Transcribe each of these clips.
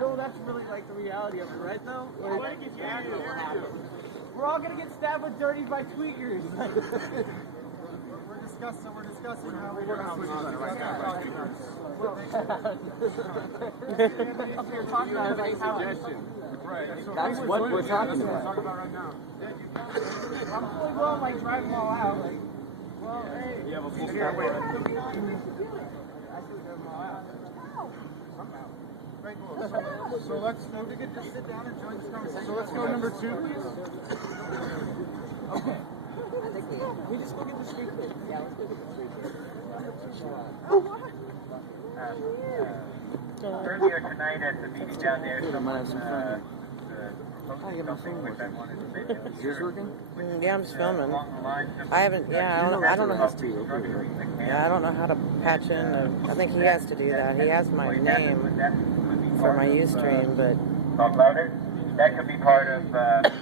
No, that's really like the reality of it, right though? Like, we're all gonna get stabbed with dirty by tweakers. We're discussing how we're talking about like how That's what we're talking about. right now. I'm fully blown, like driving all out. Like, well, hey, You have a full yeah, stack. Right, so let's go to get to sit down and join this conversation. So let's go number 2, please. Okay. We just look at the street food. Yeah, let's look at the street food. Earlier tonight at the meeting down there, someone Is yours working? Yeah, I'm just filming. along the lines of I haven't. Yeah, I don't know how to. restructuring the camp. Yeah, I don't know how to patch in. I think he has to do that. He has my name for my Ustream, but Talk about it. That could be part of the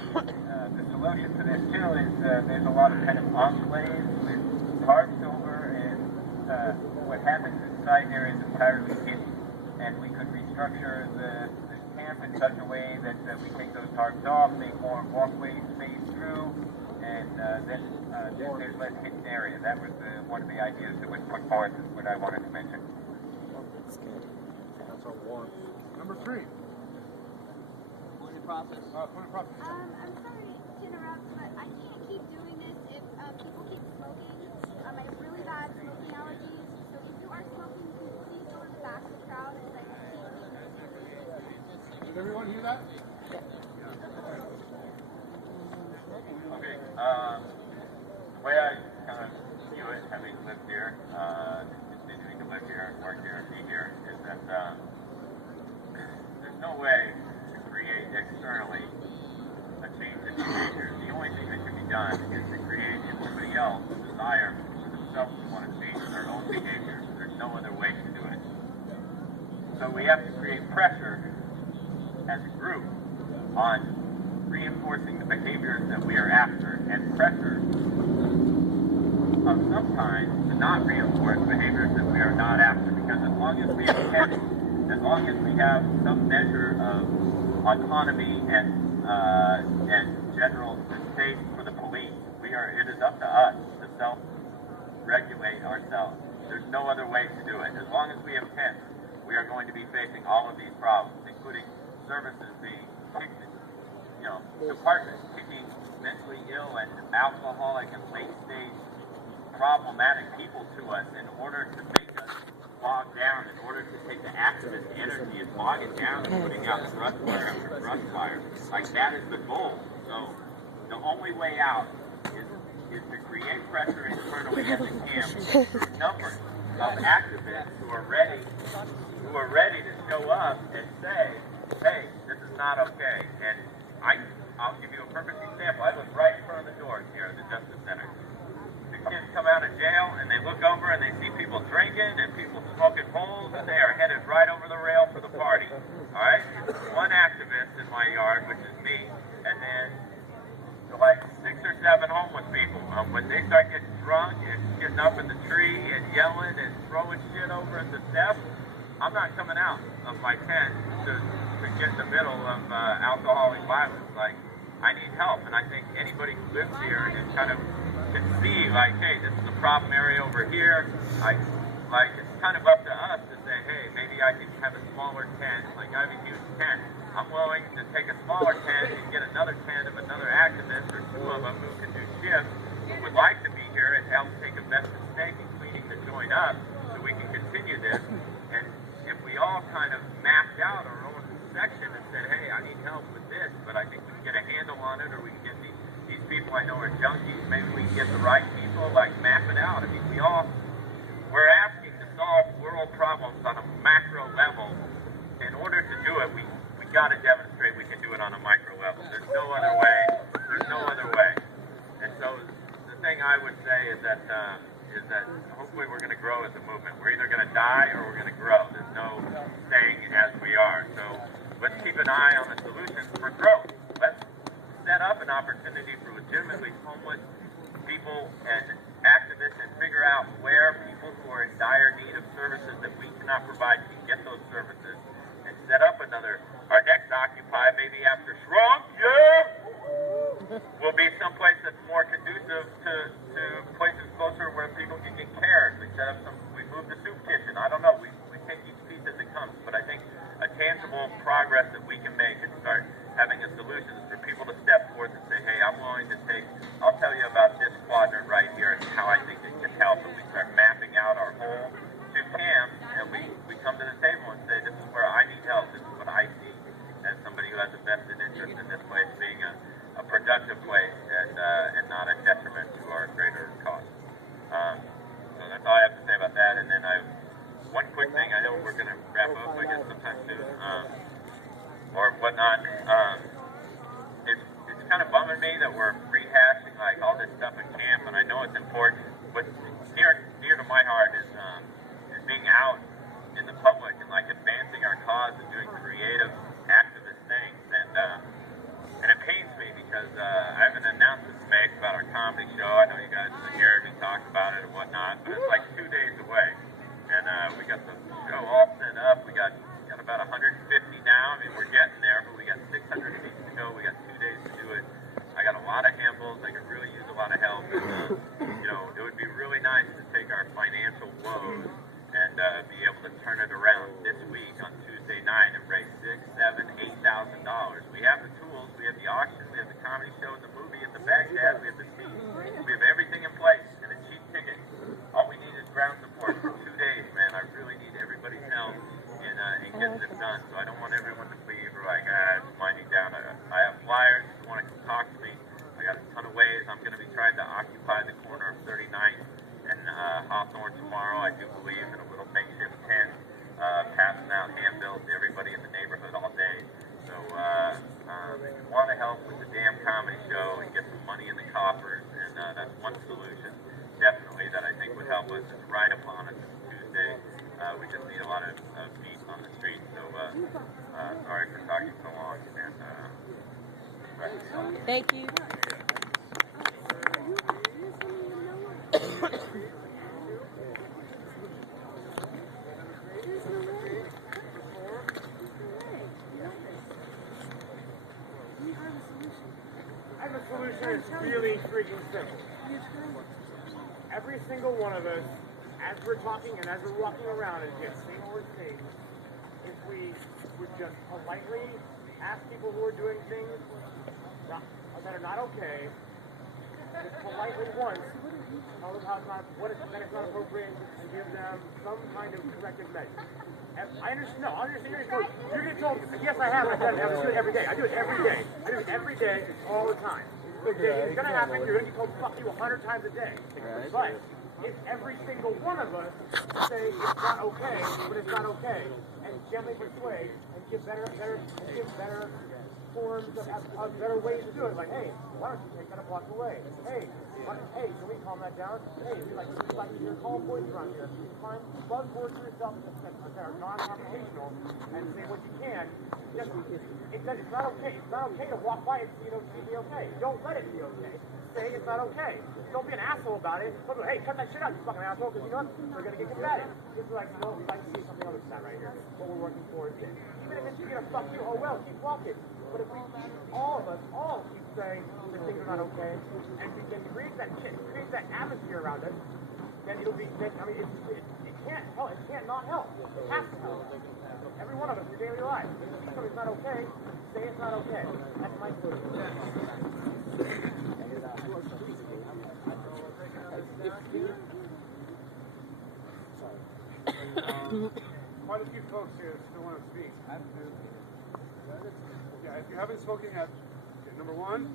solution to this too. Is there's a lot of kind of enclaves with tarps over, and what happens inside there is entirely hidden. And we could restructure the camp in such a way that we take those tarps off, make more walkways space through, and then there's less hidden area. That was one of the ideas that was put forth, is what I wanted to mention. that's good. That's our warrant. Number 3. Point of process. Point of process. I'm sorry to interrupt, but I can't keep doing this if people keep smoking. I have really bad smoking allergies, so if you are smoking, please go to the back of the crowd and like Did everyone hear that? Okay. The way I kind of view it, having lived here, continuing to live here and work here and be here, is that there's no way to create externally a change in behavior. The only thing that can be done is to create in somebody else a desire for themselves to want to change their own behavior. There's no other way to do it. So we have to create pressure as a group on reinforcing the behaviors that we are after, and pressure of some kind to not reinforce behaviors that we are not after. Because as long as we have tension, as long as we have some measure of autonomy and general distaste for the police, it is up to us to self-regulate ourselves. There's no other way to do it. As long as we have tension, we are going to be facing all of these problems, including services being kicked, departments kicking mentally ill and alcoholic and late-stage problematic people to us in order to make us bog down, in order to take the activist energy and bog it down and putting out brush fire after brush fire. Like, that is the goal. So the only way out is to create pressure internally at the camp through numbers of activists who are ready to show up and say, hey, this is not okay. And I'll give you a perfect example. I live right in front of the doors here at the Justice Center. The kids come out of jail and they look over and they see people drinking and people smoking bowls, and they are headed right over the rail for the party. All right? One activist in my yard, which is me, and then like 6 or 7 homeless people. When they start getting drunk and getting up in the tree and yelling and throwing shit over at the steps, I'm not coming out of my tent to get in the middle of alcoholic violence. Like, I need help, and I think anybody who lives here and kind of can see, like, hey, this is a problem area over here. It's kind of up to us to say, hey, maybe I can have a smaller tent. Like, I have a huge tent. I'm willing to take a smaller tent and get another tent of another activist or 2 of them who can do shifts, who would like to be here and help take a vested stake in cleaning the joint up so we can continue this. And if we all kind of mapped out our own section and said, hey, I need help with this, but I think we can get a handle on it, or we can get these people I know are junkies, maybe we can get the right people, like, map it out. I mean, we're asking to solve world problems on a macro level. In order to do it, we got to demonstrate we can do it on a micro level. There's no other way. There's no other way. And so the thing I would say is that hopefully we're going to grow as a movement. We're either going to die or we're going to grow. There's no staying as we are. So let's keep an eye on the solutions for growth. Let's set up an opportunity for legitimately homeless people and activists and figure out where people who are in dire need of services that we cannot provide can get those services, and set up our next Occupy, maybe after Schrunk, will be someplace that's more conducive to places closer where people can get care. We move the soup kitchen. I don't know. We take each piece as it comes, but I think a tangible progress that we can make and start having a solution is for people to step forth and say, hey, I'm willing to I'll tell you about this quadrant right here and how I think it can help. And we start mapping out our whole two camps, and we come to the table and say, this is where I need help. This is what I see as somebody who has a vested interest in this place being a productive place and not a detriment to our greater cause. So that's all I have to say about that. And then one quick thing, I know we're going to wrap up, I guess, sometime soon, or whatnot. It's kind of bumming me that we're rehashing like all this stuff in camp, and I know it's important, but near to my heart is being out in the public and like advancing our cause and doing creative activist things. And it pains me because I have an announcement to make about our comedy show. I know you guys have heard me talk about it and whatnot, but it's like 2 days away. And we got the show all set up. We got about 150 now. I mean, we're getting there, but we got 600 seats to go. We got 2 days to do it. I got a lot of handfuls. I could really use a lot of help. And, it would be really nice to take our financial woes and be able to turn it around this week on Tuesday night and raise $6,000, $7,000, $8,000. We have the tools. We have the auction. We have the comedy show, the movie at the Baghdad. We have the seats. We have everything in place and a cheap ticket. All we need is ground support for 2 days, man. I really need everybody's help in getting this done. So I don't want everyone to leave or like, it's winding down. I have flyers. If you want to come talk to me, I got a ton of ways. I'm going to be trying to occupy the corner of 39th and Hawthorne tomorrow. I do believe in a little makeshift tent, passing out handbills to everybody in the neighborhood all day. So if you want to help with the damn comedy show and get some money in the coffers, and that's one solution definitely that I think would help us. It's right upon us. It's Tuesday. We just need a lot of feet on the street. So sorry for talking so long. And Thank you. I have a solution that's really freaking simple. Every single one of us, as we're talking and as we're walking around and just saying all these things, if we would just politely ask people who are doing things that are not okay, just politely once, tell them how it's not, that it's not appropriate, and give them some kind of corrective measure. And I understand. No, I understand. You're getting told. Yes, I have. I do it every day. I do it every day. I do it every day, all the time. It's gonna happen. You're gonna get told "fuck you" 100 times a day. But if every single one of us say it's not okay, but it's not okay, and gently persuade and give better forms of better ways to do it. Like, hey, why don't you take that a block away? Hey, can we calm that down? Hey, we like to hear calm voices around here. You can find buzzwords for yourself that are non-confrontational and say what you can. It's not okay. It's not okay to walk by and see it be okay. Don't let it be okay. Say it's not okay. Don't be an asshole about it. But, hey, cut that shit out, you fucking asshole, because you know what? They're going to get combative. Just like, we'd like to see something other than that right here. What we're working for is this. Even if it's you get a fuck you, oh well, keep walking. But if we keep, all of us, keep saying that things are not okay, and we can create that atmosphere around us, then it'll be, it can't help, it can't not help. It has to help. Every one of us in your daily life. If you see something's not okay, say it's not okay. That's my solution. Quite a few folks here still want to speak. Yeah, if you haven't spoken yet, number one.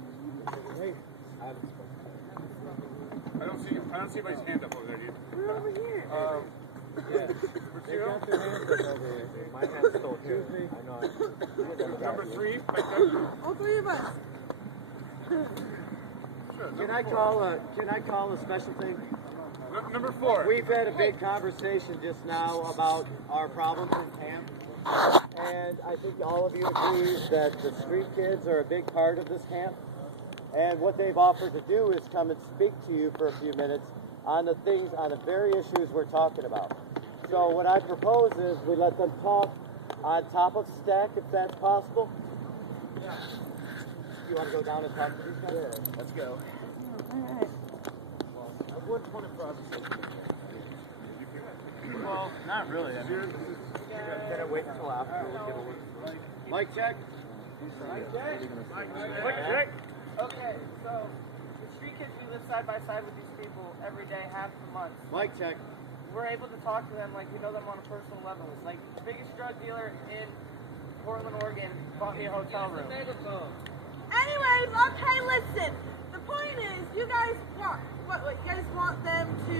Hey, I haven't spoken. I don't see anybody's hand up over there, dude. We're over here. Yeah. They got their hands up over here. My hand's still here. I know. Number three, right there. All three of us. Sure. Can I call a special thing? Number four. We've had a big conversation just now about our problems in camp. And I think all of you agree that the street kids are a big part of this camp. And what they've offered to do is come and speak to you for a few minutes on the very issues we're talking about. So what I propose is we let them talk on top of stack, if that's possible. You want to go down and talk to these guys? Yeah, let's go. Which one in process? Well, not really. I mean, Can I wait until after? We'll get a look. Mic check. Mic check. Okay, so the street kids, we live side by side with these people every day, half the month. Mic check. We're able to talk to them like we know them on a personal level. Like the biggest drug dealer in Portland, Oregon, bought me a hotel room. Anyways, okay, listen. The point is, you guys want what? You guys want them to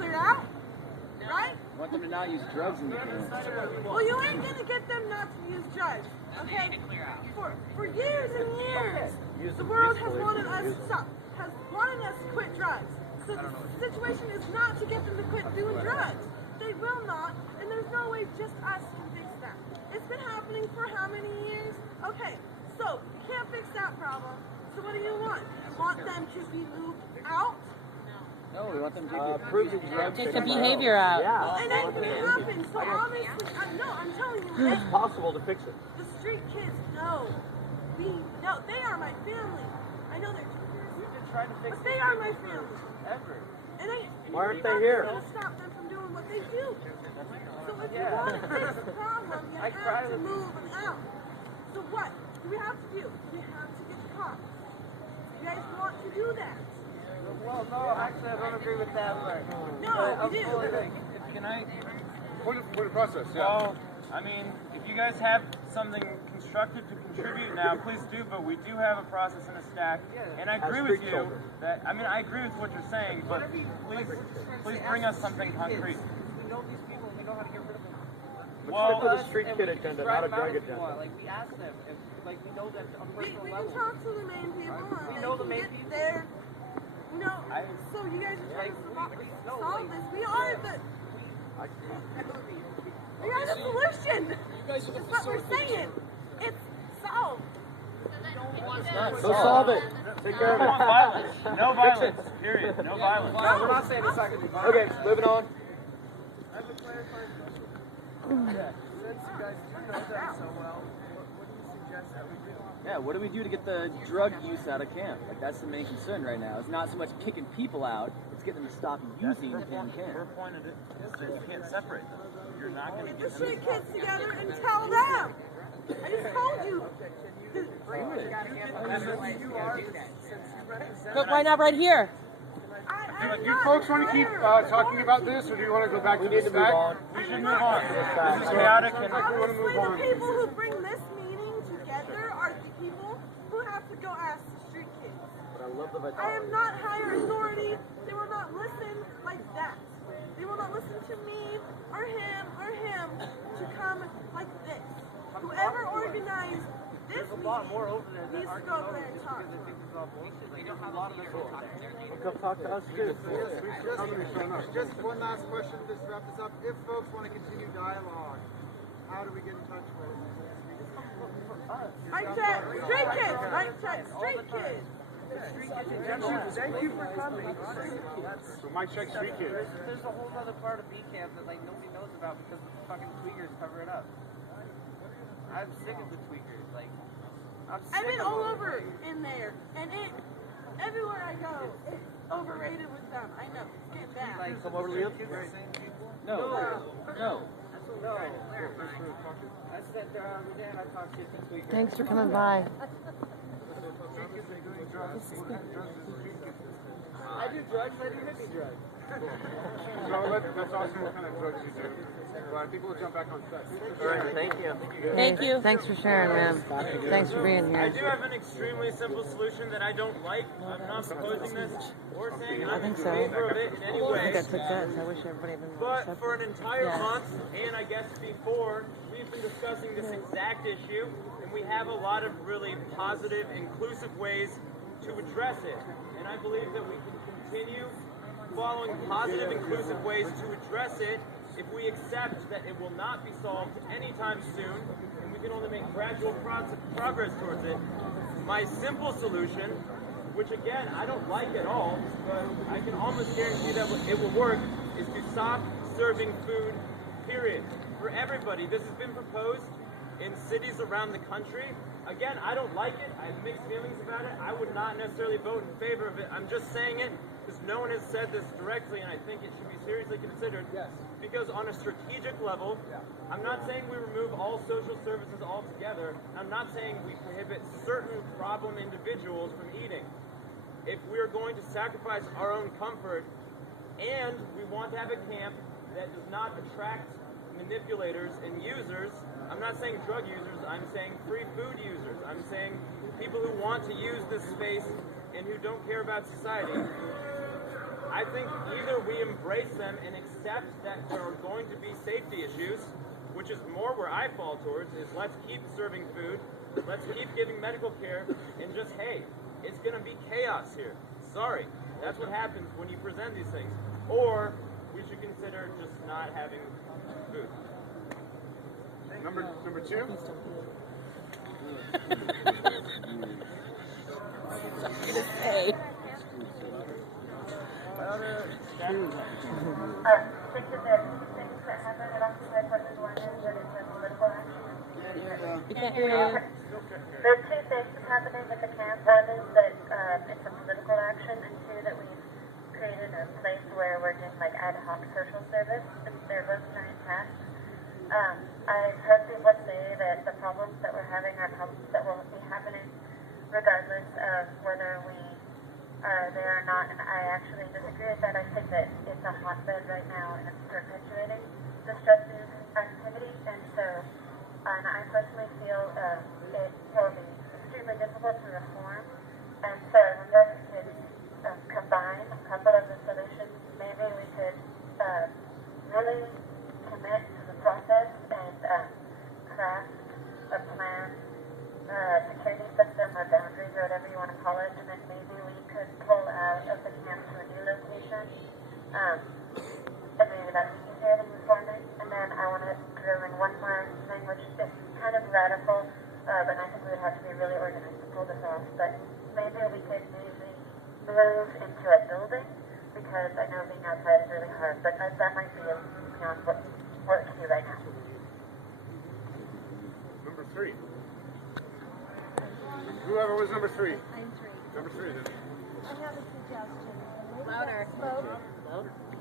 clear out, right? I want them to not use drugs in the camp. Well, you ain't gonna get them not to use drugs, okay? For years and years, the world has wanted us to quit drugs. So the situation is not to get them to quit doing drugs. They will not, and there's no way just us can fix that. It's been happening for how many years? Okay, so can't fix that problem. So what do you want? You want them to be moved out? No, we want them to prove the drugs. Take the behavior out. Yeah. It ain't gonna happen. So obviously, no, I'm telling you, It's possible to fix it. the street kids know. They are my family. I know they're teachers, We've been trying to fix but they are my family. ever. And Why aren't they you're here? not gonna stop them from doing what they do. So if you want to fix the problem, you I cry have to with- move them out. So what do we have to do? We have to get the cops. You guys want to do that? Well, no, actually, I don't agree with that part. No, we do. Can I? Point of process, Well, I mean, if you guys have something constructive to contribute now, please do. But we do have a process and a stack, and I agree with you that. I mean, I agree with what you're saying, but please bring us something concrete. We know these people and we know how to get rid of them. Well, for the street kid agenda, not a drug agenda. Like we ask them, if, like we know them on a We personal can level. talk to the main people. And We they know the can main get people. there. So you guys are trying to solve this. We are the solution. That's what we're saying. It's solved. So solve it. Take care I of want it. violence. No violence. Period. No violence. No, we're not saying it's not gonna be violent. Okay, moving on. I have a clarifying question. Since you guys do know them so well, what do you suggest that we do? Yeah, what do we do to get the drug use out of camp? Like, that's the main concern right now. It's not so much kicking people out, it's getting them to stop using in camp. Her point of it is that you can't separate them. You're not going to Get get the them. street kids together and tell them. I just told you. Look, right now, right here. Do you folks want to keep talking about this, or do you want to go back to the stack? We should move on. This is chaotic and Obviously, the people who bring this meeting together are the people who have to go ask the street kids. But I love the I vitality. am not higher authority. They will not listen like that. They will not listen to me or him to come like this. Whoever organized this There's a lot more meeting over there that needs to aren't go over there and just talk. because they think this is all bullshit. Like, there's a lot of us over there. Come talk to us too. Just one last question to wrap this up. If folks want to continue dialogue, how do we get in touch with them? Mic check, street kids. Mic check, street kids. Thank you for coming. So mic check street kids. There's a whole other part of B camp that like nobody knows about because the fucking tweakers cover it up. I'm sick of the tweakers. Like, I'm sick I've been of all them. over in there, and everywhere I go, it's overrated with them. I know, it's getting bad. Like, Come over to you. No, no. No. I sit there every day and I talk shit to tweakers. Thanks for coming by. I do drugs. I do hippie drugs. So that's also what kind of drugs you do. But I think we'll jump back on set. All right, thank you. Thank you. Thanks for sharing, man. Thanks for being I here. do have an extremely simple solution that I don't like. I'm not proposing this or saying I'm in think so. favor of it in any I way. think I took that, so I wish everybody had been more But for an entire Yeah. month, and I guess before, we've been discussing this exact issue, and we have a lot of really positive, inclusive ways to address it. And I believe that we can continue following positive, inclusive ways to address it if we accept that it will not be solved anytime soon, and we can only make gradual progress towards it. My simple solution which again, I don't like at all, but I can almost guarantee that it will work, is to stop serving food, period. For everybody. This has been proposed in cities around the country. Again, I don't like it. I have mixed feelings about it. I would not necessarily vote in favor of it. I'm just saying it because no one has said this directly, and I think it should be seriously considered. Yes. Because on a strategic level, I'm not saying we remove all social services altogether. I'm not saying we prohibit certain problem individuals from eating. If we're going to sacrifice our own comfort and we want to have a camp that does not attract manipulators and users, I'm not saying drug users, I'm saying free food users. I'm saying people who want to use this space and who don't care about society. I think either we embrace them and accept that there are going to be safety issues, which is more where I fall towards, is let's keep serving food, let's keep giving medical care, and just, hey, it's going to be chaos here. Sorry, that's what happens when you present these things. Or we should consider just not having food. Number two. Think that there are two things that happen at Occupy Portland. One is that it's a political action. There are two things happening at the camp. One is that it's a political action, and two, that we've created a place where we're doing like ad hoc social service. They're both giant tasks. I've heard people say that the problems that we're having are problems that will be happening regardless of whether we are there or not, and I actually disagree with that. I think that it's a hotbed right now, and it's perpetuating destructive activity, and so, and I personally feel it will be extremely difficult to reform, and so I wonder if we could combine a couple of the solutions. Maybe we could really commit to the process and craft a plan, security system or boundaries or whatever you want to call it, and then maybe we could pull out of the camp to a new location, and maybe that's easier than reforming. And then I want to throw in one more thing, which is kind of radical, but I think we would have to be really organized to pull this off, but maybe we could move into a building, because I know being outside is really hard, but that might be beyond what we can do right now. Number three. Whoever was number three. I'm three. Number three then. I have a suggestion. Louder.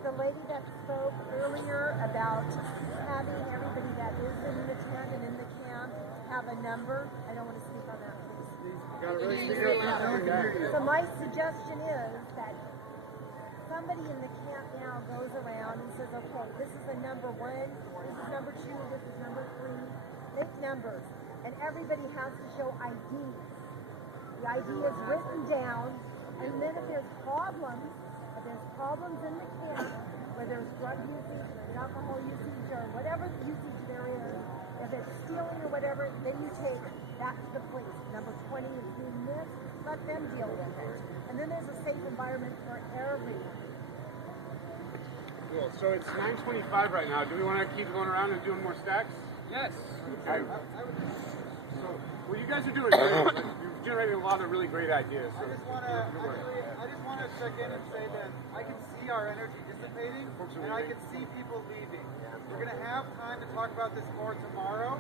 The lady that spoke earlier about having everybody that is in the tent and in the camp have a number. I don't want to speak on that, please. So my suggestion is that somebody in the camp now goes around and says, okay, this is a number 1, this is number 2, this is number 3. Make numbers. And everybody has to show IDs. The ID is written down, and then if there's problems in the camp, where there's drug usage, or alcohol usage, or whatever usage there is, if it's stealing or whatever, then you take that to the police. Number 20 is doing this, let them deal with it. And then there's a safe environment for everyone. Cool. So it's 9:25 right now. Do we want to keep going around and doing more stacks? Yes. Okay. So what you guys are doing, you're generating a lot of really great ideas. So I just want to check in and say that I can see our energy dissipating, and I can see people leaving. We're going to have time to talk about this more tomorrow,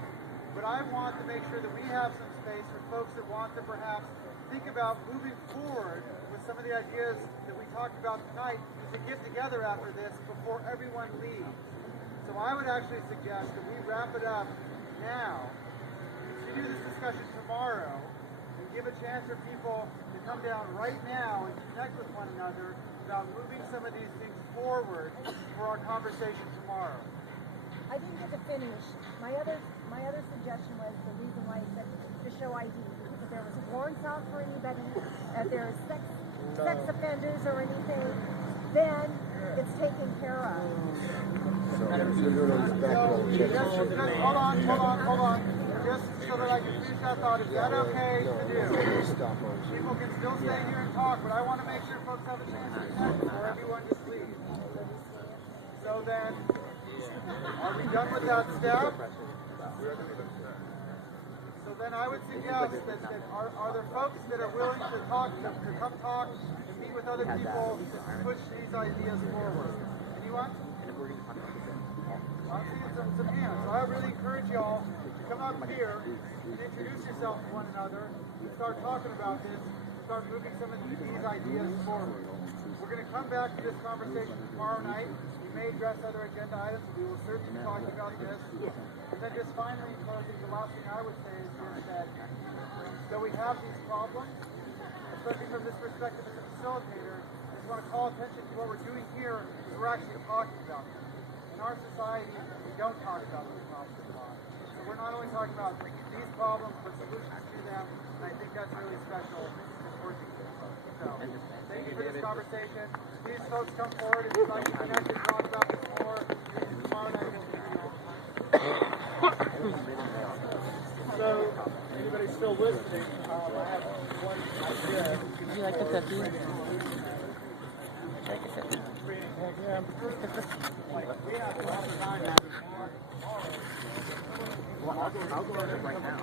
but I want to make sure that we have some space for folks that want to perhaps think about moving forward with some of the ideas that we talked about tonight to get together after this before everyone leaves. So I would actually suggest that we wrap it up now, continue this discussion tomorrow, and give a chance for people to come down right now and connect with one another about moving some of these things forward for our conversation tomorrow. I didn't get to finish. My other suggestion was the reason why I said to show ID. Because if there was warrants out for anybody, if there is sex offenders or anything, then it's taken care of. Hold on. Just so that I can finish that thought, is that okay to do? People can still stay here and talk, but I want to make sure folks have a chance to connect before everyone just leaves. So then, are we done with that step? So then I would suggest that are there folks that are willing to talk, to come talk, to meet with other people, to push these ideas forward? Anyone? I'm seeing some hands. So I really encourage y'all to come up here and introduce yourself to one another, and start talking about this, start moving some of these ideas forward. We're going to come back to this conversation tomorrow night. We may address other agenda items. We will certainly be talking about this. And then just finally, in closing, the last thing I would say is that though we have these problems, especially from this perspective as a facilitator, I just want to call attention to what we're doing here is we're actually talking about them. In our society, we don't talk about these problems a lot. So we're not only talking about these problems, but solutions to them, and I think that's really special and important. So, thank you for this conversation. Please, folks, come forward if you'd like to connect and talk about this more. Tomorrow night we'll be on. So, anybody still listening? I have one idea. Would you like the cookie? Would you like a cookie? Well, I'll go right now.